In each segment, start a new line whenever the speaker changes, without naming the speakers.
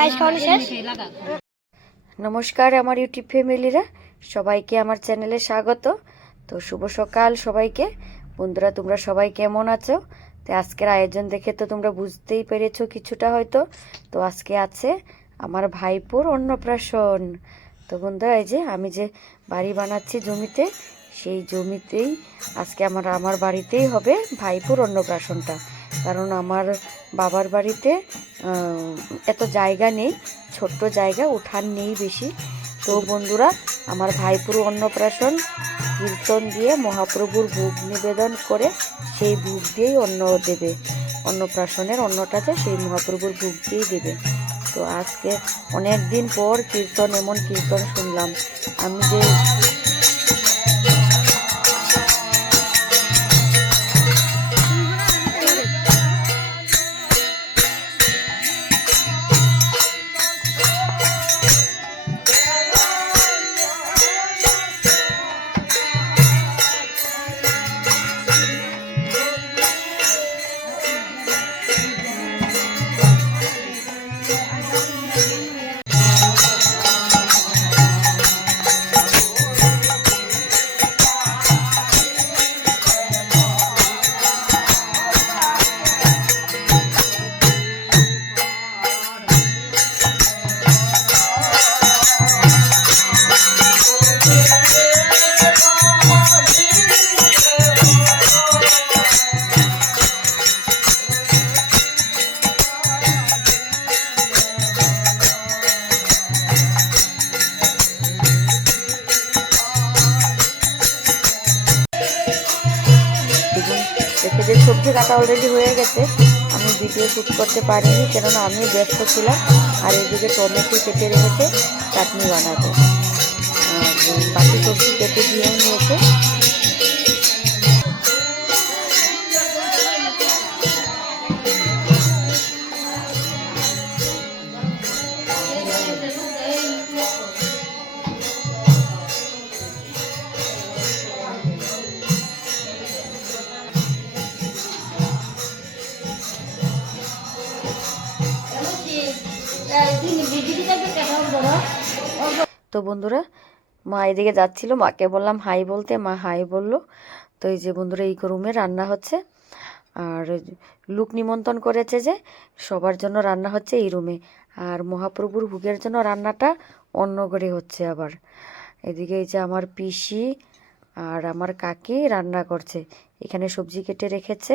খাওয়াই সেরে পায়েস খাওয়ানো শেষ?
নমস্কার আমার ইউটিউব ফ্যামিলিরা সবাইকে আমার চ্যানেলে স্বাগত। তো শুভ সকাল সবাইকে। বন্ধুরা তোমরা সবাই কেমন আছো? তো আজকের আয়োজন দেখে তো তোমরা বুঝতেই পেরেছ কিছুটা হয়তো। তো আজকে আছে আমার ভাইপুর অন্নপ্রাশন। তো বন্ধুরা এই যে আমি যে বাড়ি বানাচ্ছি জমিতে সেই জমিতেই আজকে আমার আমার বাড়িতেই হবে ভাইপুর অন্নপ্রাশনটা। কারণ আমার বাবার বাড়িতে এত জায়গা নেই, ছোট্ট জায়গা, উঠান নেই বেশি। তো বন্ধুরা, আমার ভাইপুর অন্নপ্রাশন কীর্তন দিয়ে মহাপ্রভুর ভোগ নিবেদন করে সেই ভোগ দিয়েই অন্ন দেবে। অন্নপ্রাশনের অন্নটাতে সেই মহাপ্রভুর ভোগ দিয়েই দেবে। তো আজকে অনেক দিন পর কীর্তন, এমন কীর্তন শুনলাম। আমি যে যে সবজি কাটা অলরেডি হয়ে গেছে, আমি ভিডিও শুট করতে পারিনি, কেননা আমি ব্যস্ত ছিলাম, আর এদিকে টমেটো কেটে রেখেছে, চাটনি বানাবো। বাকি সবজি কেটে দিয়েও নিয়েছে। বন্ধুরা, মা এদিকে যাচ্ছিল, মাকে বললাম, হাই বলতে মা হাই বলল। তো এই যে বন্ধুরা, এই রুমে রান্না হচ্ছে। আর লুক নিমন্ত্রণ করেছে যে সবার জন্য রান্না হচ্ছে এই রুমে। আর মহাপ্রভুর ভোগের জন্য রান্নাটা অন্য করে হচ্ছে আবার। এদিকে এই যে আমার পিসি আর আমার কাকি রান্না করছে। এখানে সবজি কেটে রেখেছে।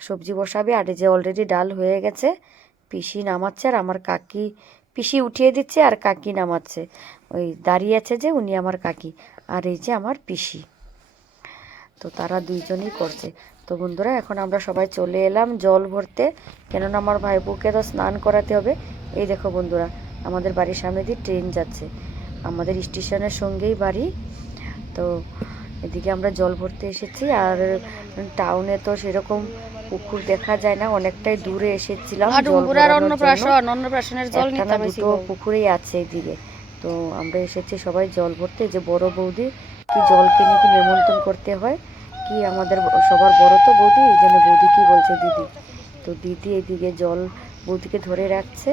সবজি বসাবে, আর এই যে অলরেডি ডাল হয়ে গেছে। পিসি নামাচ্ছে আর আমার কাকি পিসি উঠিয়ে দিচ্ছে আর কাকি নামাচ্ছে। ওই দাঁড়িয়ে আছে যে, উনি আমার কাকি আর এই যে আমার পিসি। তো তারা দুইজনই করছে। তো বন্ধুরা, এখন আমরা সবাই চলে এলাম জল ভরতে। কেননা আমার ভাইবুকে তো স্নান করাতে হবে। এই দেখো বন্ধুরা, আমাদের বাড়ির সামনে দিয়ে ট্রেন যাচ্ছে। আমাদের স্টেশনের সঙ্গেই বাড়ি। তো এদিকে আমরা জল ভরতে এসেছি আর টাউনে তো সেরকম পুকুর দেখা যায় না অনেকটাই দূরে এসেছিলাম দুটো পুকুরেই আছে এদিকে। তো আমরা এসেছি সবাই জল ভরতে যে বড় বৌদি কি জল কিনে কি নিমন্ত্রণ করতে হয় কি আমাদের সবার বড় তো বৌদি এই জন্য বৌদি কি বলছে দিদি? তো দিদি এদিকে জল বৌদিকে ধরে রাখছে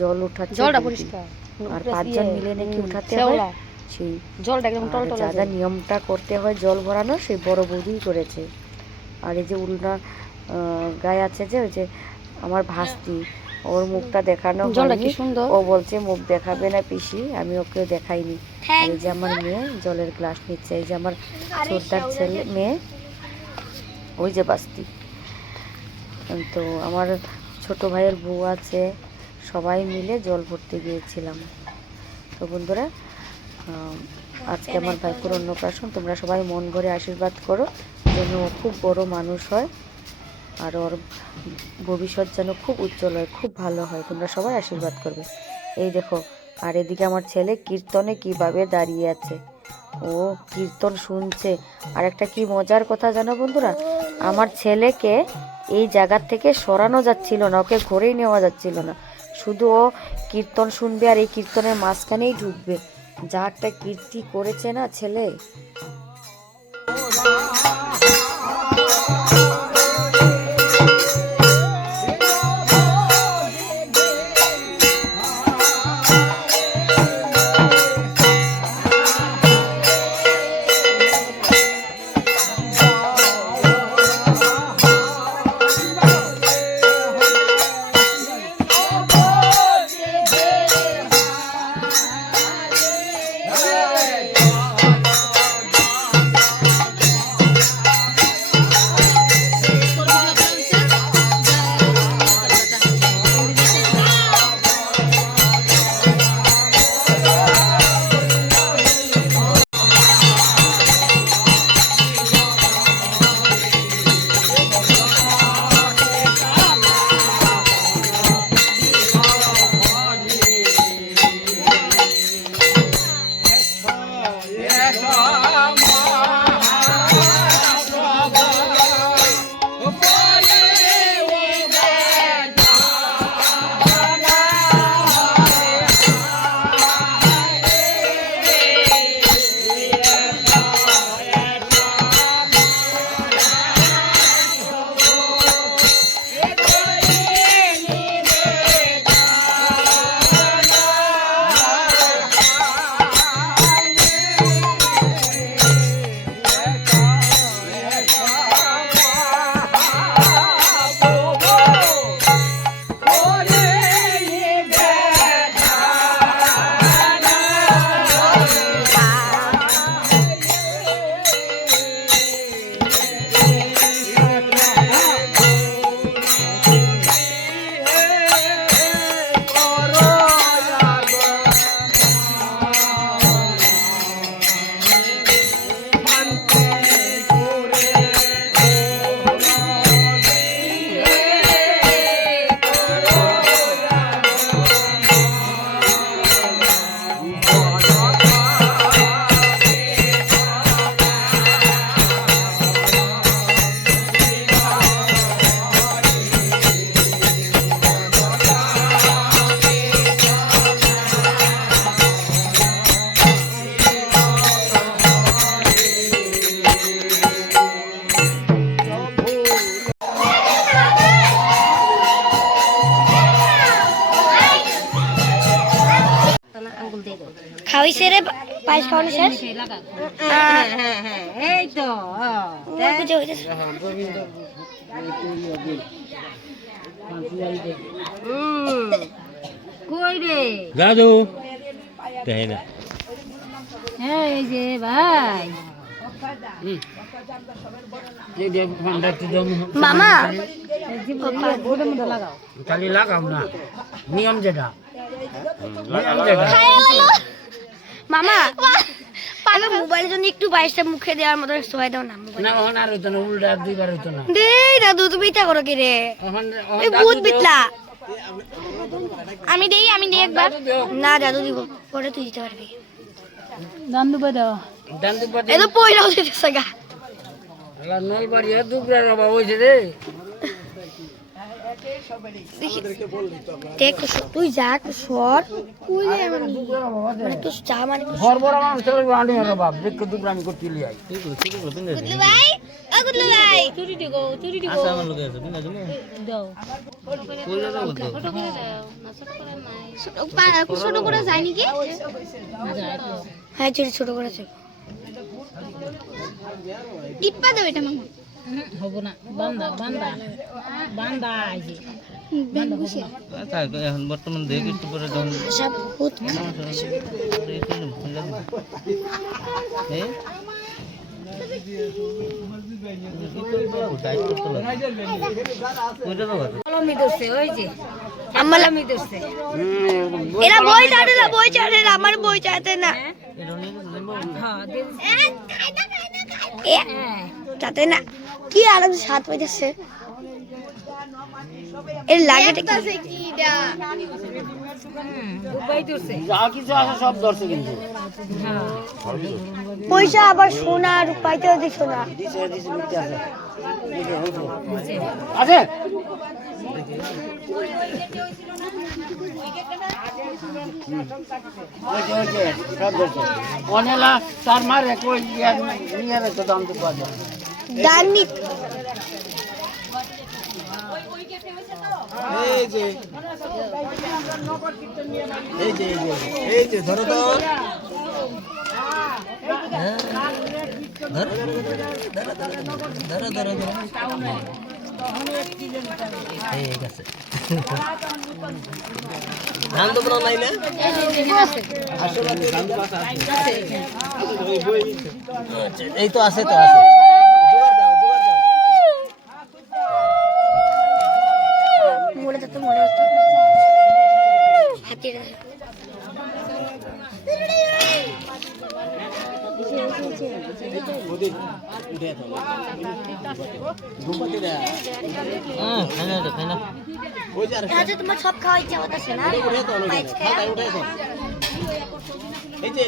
জল উঠাচ্ছে
জলটা
বৌদি।
পরিষ্কার।
আর পাঁচজন মিলে নাকি উঠাতে হয়? সেই
জলটা একদম টলটলা
যা যা নিয়মটা করতে হয় জল ভরানো সেই বড় বৌদিই করেছে। আর এই যে উল্টা গায়ে আছে যে ওই যে আমার ভাস্তি ওর মুখটা দেখানো
জলটা কি সুন্দর?
ও বলছে মুখ দেখাবে না পিসি আমি ওকে দেখাইনি। এই যে আমার মেয়ে জলের গ্লাস নিচ্ছে। এই যে আমার ছোটটার ছেলে মেয়ে ওই যে বাস্তি তো আমার ছোট ভাইয়ের বউ আছে সবাই মিলে জল ভরতে গিয়েছিলাম। তো বন্ধুরা আজকে আমার ভাইপুর অন্নপ্রাশন তোমরা সবাই মন ভরে আশীর্বাদ করো যেন ও খুব বড় মানুষ হয় আর ওর ভবিষ্যৎ যেন খুব উজ্জ্বল হয় খুব ভালো হয়। তোমরা সবাই আশীর্বাদ করবে। এই দেখো আর এদিকে আমার ছেলে কীর্তনে কীভাবে দাঁড়িয়ে আছে। ও কীর্তন শুনছে। আর একটা কি মজার কথা জানো বন্ধুরা? আমার ছেলেকে এই জায়গার থেকে সরানো যাচ্ছিল না ওকে ঘরেই নেওয়া যাচ্ছিল না। শুধু ও কীর্তন শুনবে আর এই কীর্তনের মাঝখানেই ঢুকবে। যা একটা কীর্তি করেছে না ছেলে।
এই তো। কই রে
দাদু দেখে না
এই যে ভাই
মামা।
খালি লাগাম না। নিয়ম যেটা। নিয়ম যেটা
মামা। আমার মোবাইলের জন্য একটু বাইশটা মুখে দেওয়ার মতো সবাই দাও না
না ওখানে আর হইতো না উল্টা দুইবার হইতো না।
দে দাদু তুমি ইটা করো কি রে? এই ভূত বিতলা আমি দেই আমি দেই একবার। না দাদু দিব পরে তুই দিতে পারবি।
দান্দু দাও।
ডান দিক
এ তো পয়লাও দিতেছে গা।
নল বাড়ি দুপুরের অভাব হয়েছে রে।
তুই যা একটু সর। কই আমার মানে চা মানে
চলে বাপ। করতে লিয়াই
গুদলু ভাই ও গুদলু ভাই
চুরি দিগো চুরি দিগো দাও।
ছোট করে যায় নাকি? হ্যাঁ ছোট ছোট করে আছে টিপ্পা দেবে এটা মামা।
হব না বান্দা বান্দা বান্দা আইছে।
এখন বর্তমান দেখি একটু পরে যখন
সব ভূত
কলমি ধরছে ওই যে।
আমার এরা বই চাটে না বই চাটে না আমার বই চাটে না।
হ্যাঁ দিন।
চাটে না। কি আলাদা স্বাদ পাইতেছে? এর লাগেটা কি?
হ্যাঁ।
পয়সা আবার সোনা রূপাইতেও দিছো না
দিছে আছে আছে। ওই যে, ওই যে, সব ধরছে। অনেলা তার মারে কই ইয়ার নিয়ে তো দাম তো পাওয়া যায়।
হ্যাঁ। ধরো ঠিক আছে ধান তো কোনো নাই না আচ্ছা, এই তো আছে তো আছে
তোমার সব খাওয়া ইচ্ছা হতেছে না
এই যে